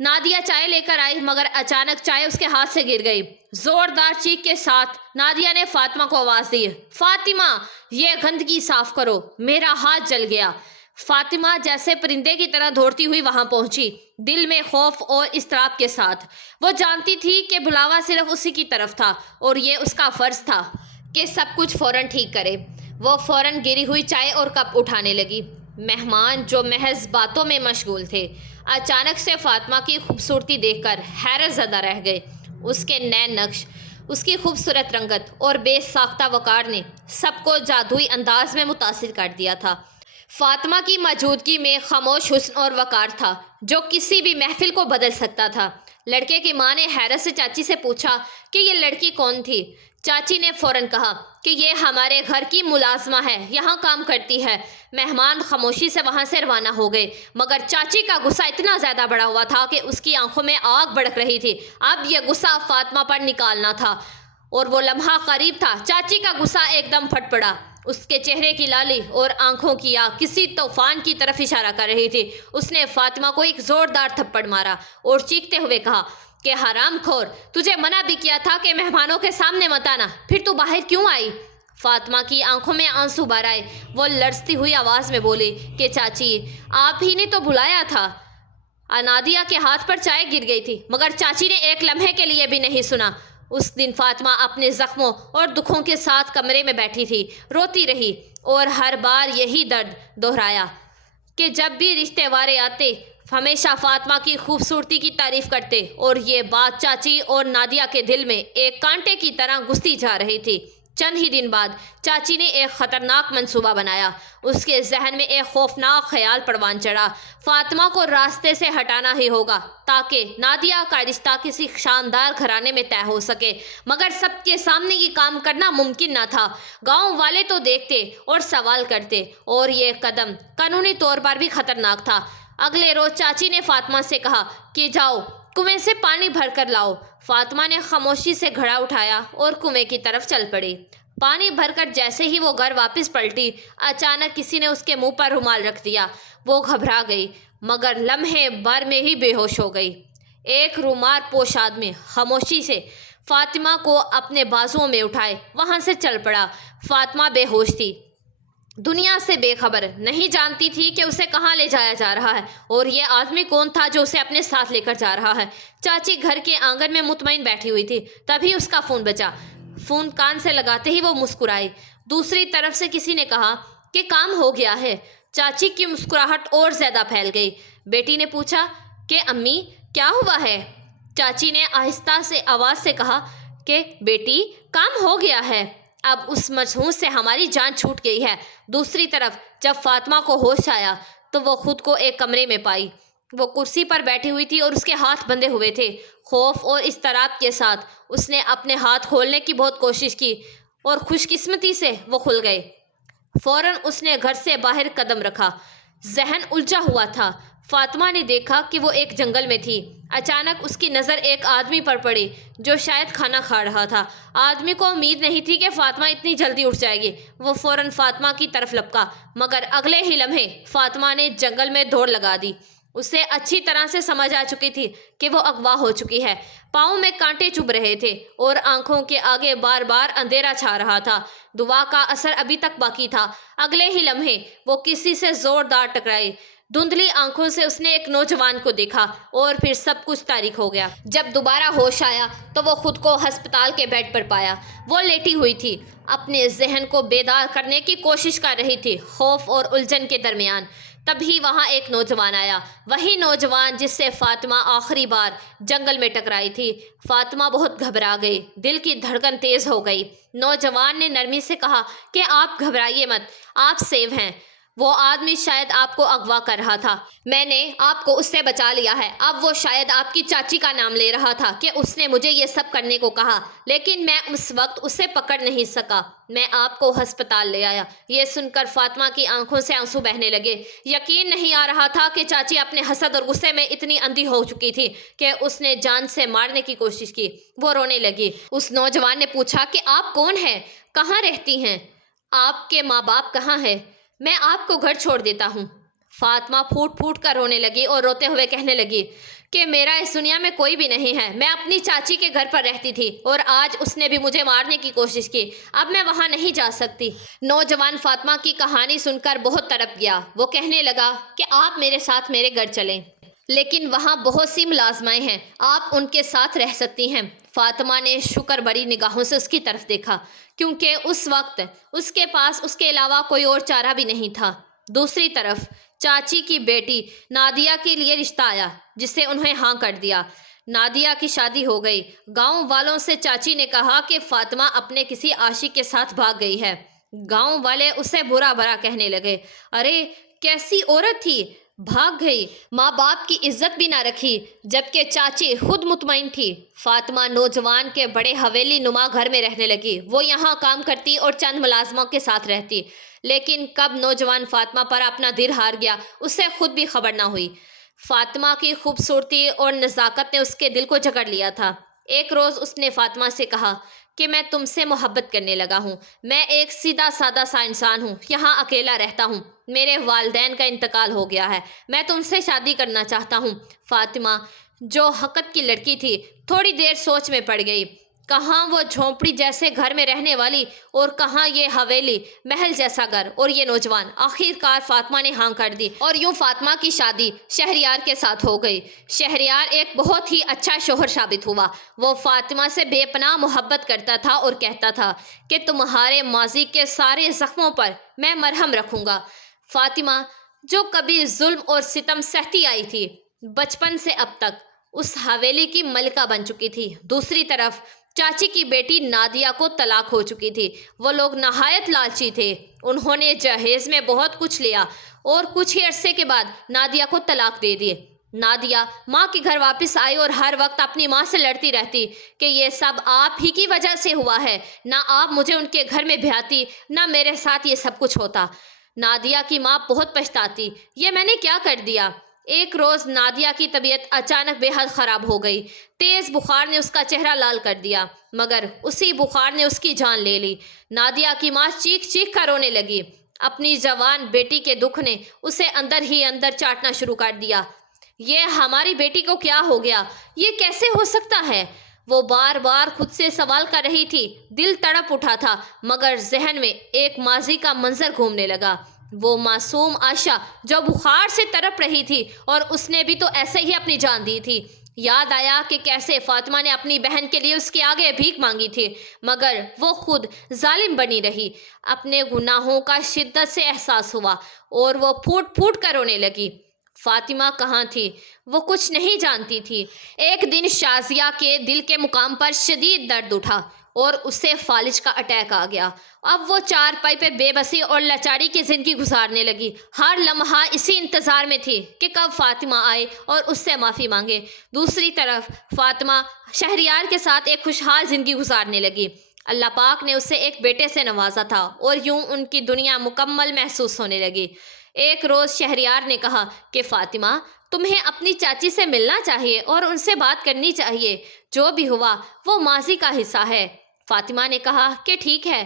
Nadia چائے لے کر آئی مگر اچانک چائے اس کے ہاتھ سے گر گئی۔ زوردار چیخ کے ساتھ نادیہ نے فاطمہ کو آواز دی، فاطمہ یہ گندگی صاف کرو، میرا ہاتھ جل گیا۔ فاطمہ جیسے پرندے کی طرح دوڑتی ہوئی وہاں پہنچی، دل میں خوف اور اضطراب کے ساتھ۔ وہ جانتی تھی کہ بلاوا صرف اسی کی طرف تھا اور یہ اس کا فرض تھا کہ سب کچھ فوراً ٹھیک کرے۔ وہ فوراً گری ہوئی چائے اور کپ اٹھانے لگی۔ مہمان جو محض باتوں میں مشغول تھے اچانک سے فاطمہ کی خوبصورتی دیکھ کر حیرت زدہ رہ گئے۔ اس کے نئے نقش، اس کی خوبصورت رنگت اور بے ساختہ وقار نے سب کو جادوئی انداز میں متاثر کر دیا تھا۔ فاطمہ کی موجودگی میں خاموش حسن اور وقار تھا جو کسی بھی محفل کو بدل سکتا تھا۔ لڑکے کی ماں نے حیرت سے چاچی سے پوچھا کہ یہ لڑکی کون تھی؟ چاچی نے فوراً کہا کہ یہ ہمارے گھر کی ملازمہ ہے، یہاں کام کرتی ہے۔ مہمان خاموشی سے وہاں سے روانہ ہو گئے مگر چاچی کا غصہ اتنا زیادہ بڑھا ہوا تھا کہ اس کی آنکھوں میں آگ بھڑک رہی تھی۔ اب یہ غصہ فاطمہ پر نکالنا تھا اور وہ لمحہ قریب تھا۔ چاچی کا غصہ ایک دم پھٹ پڑا۔ اس کے چہرے کی لالی اور آنکھوں کی آگ کسی طوفان کی طرف اشارہ کر رہی تھی۔ اس نے فاطمہ کو ایک زوردار تھپڑ مارا اور چیختے ہوئے کہا کہ حرام خور، تجھے منع بھی کیا تھا کہ مہمانوں کے سامنے مت آنا، پھر تو باہر کیوں آئی؟ فاطمہ کی آنکھوں میں آنسو بھر آئے۔ وہ لرزتی ہوئی آواز میں بولی کہ چاچی آپ ہی نے تو بلایا تھا۔ نادیہ کے ہاتھ پر چائے گر گئی تھی مگر چاچی نے ایک لمحے کے لیے بھی نہیں سنا۔ اس دن فاطمہ اپنے زخموں اور دکھوں کے ساتھ کمرے میں بیٹھی تھی، روتی رہی اور ہر بار یہی درد دہرایا کہ جب بھی رشتے وارے آتے ہمیشہ فاطمہ کی خوبصورتی کی تعریف کرتے، اور یہ بات چاچی اور نادیہ کے دل میں ایک کانٹے کی طرح گھستی جا رہی تھی۔ چند ہی دن بعد چاچی نے ایک خطرناک منصوبہ بنایا۔ اس کے ذہن میں ایک خوفناک خیال پروان چڑھا، فاطمہ کو راستے سے ہٹانا ہی ہوگا تاکہ نادیہ کا رشتہ کسی شاندار گھرانے میں طے ہو سکے۔ مگر سب کے سامنے یہ کام کرنا ممکن نہ تھا۔ گاؤں والے تو دیکھتے اور سوال کرتے اور یہ قدم قانونی طور پر بھی خطرناک تھا۔ اگلے روز چاچی نے فاطمہ سے کہا کہ جاؤ کنویں سے پانی بھر کر لاؤ۔ فاطمہ نے خاموشی سے گھڑا اٹھایا اور کنویں کی طرف چل پڑی۔ پانی بھر کر جیسے ہی وہ گھر واپس پلٹی اچانک کسی نے اس کے منہ پر رومال رکھ دیا۔ وہ گھبرا گئی مگر لمحے بھر میں ہی بے ہوش ہو گئی۔ ایک رومال پوش آدمی خاموشی سے فاطمہ کو اپنے بازوؤں میں اٹھائے وہاں سے چل پڑا۔ فاطمہ بے ہوش تھی، دنیا سے بے خبر، نہیں جانتی تھی کہ اسے کہاں لے جایا جا رہا ہے اور یہ آدمی کون تھا جو اسے اپنے ساتھ لے کر جا رہا ہے۔ چاچی گھر کے آنگن میں مطمئن بیٹھی ہوئی تھی، تبھی اس کا فون بجا۔ فون کان سے لگاتے ہی وہ مسکرائی۔ دوسری طرف سے کسی نے کہا کہ کام ہو گیا ہے۔ چاچی کی مسکراہٹ اور زیادہ پھیل گئی۔ بیٹی نے پوچھا کہ امی کیا ہوا ہے؟ چاچی نے آہستہ سے آواز سے کہا کہ بیٹی کام ہو گیا ہے، اب اس مسحوس سے ہماری جان چھوٹ گئی ہے۔ دوسری طرف جب فاطمہ کو ہوش آیا تو وہ خود کو ایک کمرے میں پائی۔ وہ کرسی پر بیٹھی ہوئی تھی اور اس کے ہاتھ بندھے ہوئے تھے۔ خوف اور اضطراب کے ساتھ اس نے اپنے ہاتھ کھولنے کی بہت کوشش کی اور خوش قسمتی سے وہ کھل گئے۔ فوراً اس نے گھر سے باہر قدم رکھا۔ ذہن الجھا ہوا تھا۔ فاطمہ نے دیکھا کہ وہ ایک جنگل میں تھی۔ اچانک اس کی نظر ایک آدمی پر پڑی جو شاید کھانا کھا رہا تھا۔ آدمی کو امید نہیں تھی کہ فاطمہ اتنی جلدی اٹھ جائے گی۔ وہ فوراً فاطمہ کی طرف لپکا مگر اگلے ہی لمحے فاطمہ نے جنگل میں دوڑ لگا دی۔ اسے اچھی طرح سے سمجھ آ چکی تھی کہ وہ اغوا ہو چکی ہے۔ پاؤں میں کانٹے چبھ رہے تھے اور آنکھوں کے آگے بار بار اندھیرا چھا رہا تھا۔ دعا کا اثر ابھی تک باقی تھا۔ اگلے ہی لمحے وہ کسی سے زوردار ٹکرائی۔ دھندلی آنکھوں سے اس نے ایک نوجوان کو دیکھا اور پھر سب کچھ تاریک ہو گیا۔ جب دوبارہ ہوش آیا تو وہ خود کو ہسپتال کے بیڈ پر پایا۔ وہ لیٹی ہوئی تھی، اپنے ذہن کو بیدار کرنے کی کوشش کر رہی تھی، خوف اور الجھن کے درمیان۔ تبھی وہاں ایک نوجوان آیا، وہی نوجوان جس سے فاطمہ آخری بار جنگل میں ٹکرائی تھی۔ فاطمہ بہت گھبرا گئی، دل کی دھڑکن تیز ہو گئی۔ نوجوان نے نرمی سے کہا کہ آپ گھبرائیے مت، آپ سیف ہیں۔ وہ آدمی شاید آپ کو اغوا کر رہا تھا، میں نے آپ کو اس سے بچا لیا ہے۔ اب وہ شاید آپ کی چاچی کا نام لے رہا تھا کہ اس نے مجھے یہ سب کرنے کو کہا، لیکن میں اس وقت اسے پکڑ نہیں سکا۔ میں آپ کو ہسپتال لے آیا۔ یہ سن کر فاطمہ کی آنکھوں سے آنسو بہنے لگے۔ یقین نہیں آ رہا تھا کہ چاچی اپنے حسد اور غصے میں اتنی اندھی ہو چکی تھی کہ اس نے جان سے مارنے کی کوشش کی۔ وہ رونے لگی۔ اس نوجوان نے پوچھا کہ آپ کون ہیں، کہاں رہتی ہیں، آپ کے ماں باپ کہاں ہیں؟ میں آپ کو گھر چھوڑ دیتا ہوں۔ فاطمہ پھوٹ پھوٹ کر رونے لگی اور روتے ہوئے کہنے لگی کہ میرا اس دنیا میں کوئی بھی نہیں ہے. میں اپنی چاچی کے گھر پر رہتی تھی اور آج اس نے بھی مجھے مارنے کی کوشش کی. اب میں وہاں نہیں جا سکتی. نوجوان فاطمہ کی کہانی سن کر بہت تڑپ گیا. وہ کہنے لگا کہ آپ میرے ساتھ میرے گھر چلیں، لیکن وہاں بہت سی ملازمائیں ہیں، آپ ان کے ساتھ رہ سکتی ہیں. فاطمہ نے شکر بڑی نگاہوں سے اس کی طرف دیکھا، کیونکہ اس وقت اس کے پاس اس کے علاوہ کوئی اور چارہ بھی نہیں تھا. دوسری طرف چاچی کی بیٹی نادیہ کے لیے رشتہ آیا، جسے انہیں ہاں کر دیا. نادیہ کی شادی ہو گئی. گاؤں والوں سے چاچی نے کہا کہ فاطمہ اپنے کسی عاشق کے ساتھ بھاگ گئی ہے. گاؤں والے اسے برا برا کہنے لگے. ارے کیسی عورت تھی، بھاگ گئی، ماں باپ کی عزت بھی نہ رکھی. جبکہ چاچی خود مطمئن تھی. فاطمہ نوجوان کے بڑے حویلی نما گھر میں رہنے لگی. وہ یہاں کام کرتی اور چند ملازموں کے ساتھ رہتی. لیکن کب نوجوان فاطمہ پر اپنا دل ہار گیا، اسے خود بھی خبر نہ ہوئی. فاطمہ کی خوبصورتی اور نزاکت نے اس کے دل کو جکڑ لیا تھا. ایک روز اس نے فاطمہ سے کہا کہ میں تم سے محبت کرنے لگا ہوں. میں ایک سیدھا سادہ سا انسان ہوں، یہاں اکیلا رہتا ہوں. میرے والدین کا انتقال ہو گیا ہے. میں تم سے شادی کرنا چاہتا ہوں. فاطمہ جو حقت کی لڑکی تھی، تھوڑی دیر سوچ میں پڑ گئی. کہاں وہ جھونپڑی جیسے گھر میں رہنے والی اور کہاں یہ حویلی محل جیسا گھر اور یہ نوجوان. آخر کار فاطمہ نے ہاں کر دی اور یوں فاطمہ کی شادی شہریار کے ساتھ ہو گئی. شہریار ایک بہت ہی اچھا شوہر ثابت ہوا. وہ فاطمہ سے بے پناہ محبت کرتا تھا اور کہتا تھا کہ تمہارے ماضی کے سارے زخموں پر میں مرہم رکھوں گا. فاطمہ جو کبھی ظلم اور ستم سہتی آئی تھی، بچپن سے اب تک اس حویلی کی ملکہ بن چکی تھی. دوسری طرف چاچی کی بیٹی نادیہ کو طلاق ہو چکی تھی. وہ لوگ نہایت لالچی تھے. انہوں نے جہیز میں بہت کچھ لیا اور کچھ ہی عرصے کے بعد نادیہ کو طلاق دے دیے. نادیہ ماں کے گھر واپس آئی اور ہر وقت اپنی ماں سے لڑتی رہتی کہ یہ سب آپ ہی کی وجہ سے ہوا ہے. نہ آپ مجھے ان کے گھر میں بھیاتی، نہ میرے ساتھ یہ سب کچھ ہوتا. نادیہ کی ماں بہت پچھتاتی، یہ میں نے کیا کر دیا. ایک روز نادیہ کی طبیعت اچانک بے حد خراب ہو گئی. تیز بخار نے اس کا چہرہ لال کر دیا، مگر اسی بخار نے اس کی جان لے لی. نادیہ کی ماں چیخ چیخ کر رونے لگی. اپنی جوان بیٹی کے دکھ نے اسے اندر ہی اندر چاٹنا شروع کر دیا. یہ ہماری بیٹی کو کیا ہو گیا، یہ کیسے ہو سکتا ہے؟ وہ بار بار خود سے سوال کر رہی تھی. دل تڑپ اٹھا تھا، مگر ذہن میں ایک ماضی کا منظر گھومنے لگا. وہ معصوم عائشہ جو بخار سے تڑپ رہی تھی اور اس نے بھی تو ایسے ہی اپنی جان دی تھی. یاد آیا کہ کیسے فاطمہ نے اپنی بہن کے لیے اس کے آگے بھیک مانگی تھی، مگر وہ خود ظالم بنی رہی. اپنے گناہوں کا شدت سے احساس ہوا اور وہ پھوٹ پھوٹ کر رونے لگی. فاطمہ کہاں تھی؟ وہ کچھ نہیں جانتی تھی. ایک دن شازیہ کے دل کے مقام پر شدید درد اٹھا اور اسے فالج کا اٹیک آ گیا. اب وہ چارپائی پہ بے بسی اور لاچاری کی زندگی گزارنے لگی. ہر لمحہ اسی انتظار میں تھی کہ کب فاطمہ آئے اور اس سے معافی مانگے. دوسری طرف فاطمہ شہریار کے ساتھ ایک خوشحال زندگی گزارنے لگی. اللہ پاک نے اسے ایک بیٹے سے نوازا تھا اور یوں ان کی دنیا مکمل محسوس ہونے لگی. ایک روز شہریار نے کہا کہ فاطمہ تمہیں اپنی چاچی سے ملنا چاہیے اور ان سے بات کرنی چاہیے. جو بھی ہوا وہ ماضی کا حصہ ہے. فاطمہ نے کہا کہ ٹھیک ہے.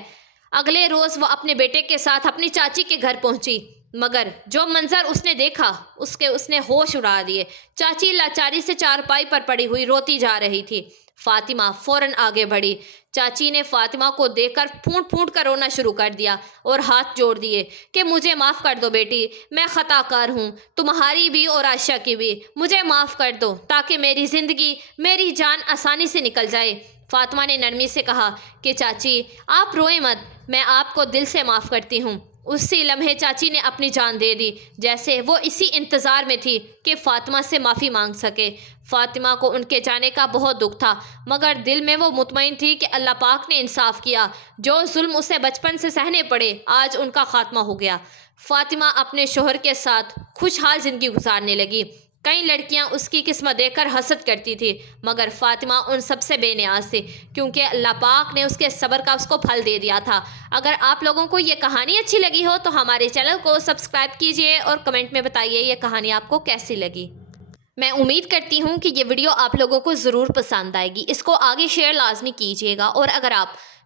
اگلے روز وہ اپنے بیٹے کے ساتھ اپنی چاچی کے گھر پہنچی، مگر جو منظر اس نے دیکھا اس نے ہوش اڑا دیے. چاچی لاچاری سے چارپائی پر پڑی ہوئی روتی جا رہی تھی. فاطمہ فوراً آگے بڑھی. چاچی نے فاطمہ کو دیکھ کر پھونٹ پھونٹ کر رونا شروع کر دیا اور ہاتھ جوڑ دیے کہ مجھے معاف کر دو بیٹی، میں خطا کار ہوں، تمہاری بھی اور عائشہ کی بھی. مجھے معاف کر دو تاکہ میری زندگی، میری جان آسانی سے نکل جائے. فاطمہ نے نرمی سے کہا کہ چاچی آپ روئیں مت، میں آپ کو دل سے معاف کرتی ہوں. اسی لمحے چاچی نے اپنی جان دے دی، جیسے وہ اسی انتظار میں تھی کہ فاطمہ سے معافی مانگ سکے. فاطمہ کو ان کے جانے کا بہت دکھ تھا، مگر دل میں وہ مطمئن تھی کہ اللہ پاک نے انصاف کیا. جو ظلم اسے بچپن سے سہنے پڑے آج ان کا خاتمہ ہو گیا. فاطمہ اپنے شوہر کے ساتھ خوشحال زندگی گزارنے لگی. کئی لڑکیاں اس کی قسمت دیکھ کر حسد کرتی تھی، مگر فاطمہ ان سب سے بے نیاز تھی، کیونکہ اللہ پاک نے اس کے صبر کا اس کو پھل دے دیا تھا. اگر آپ لوگوں کو یہ کہانی اچھی لگی ہو تو ہمارے چینل کو سبسکرائب کیجیے اور کمنٹ میں بتائیے یہ کہانی آپ کو کیسی لگی. میں امید کرتی ہوں کہ یہ ویڈیو آپ لوگوں کو ضرور پسند آئے گی. اس کو آگے شیئر لازمی کیجیے گا، اور اگر آپ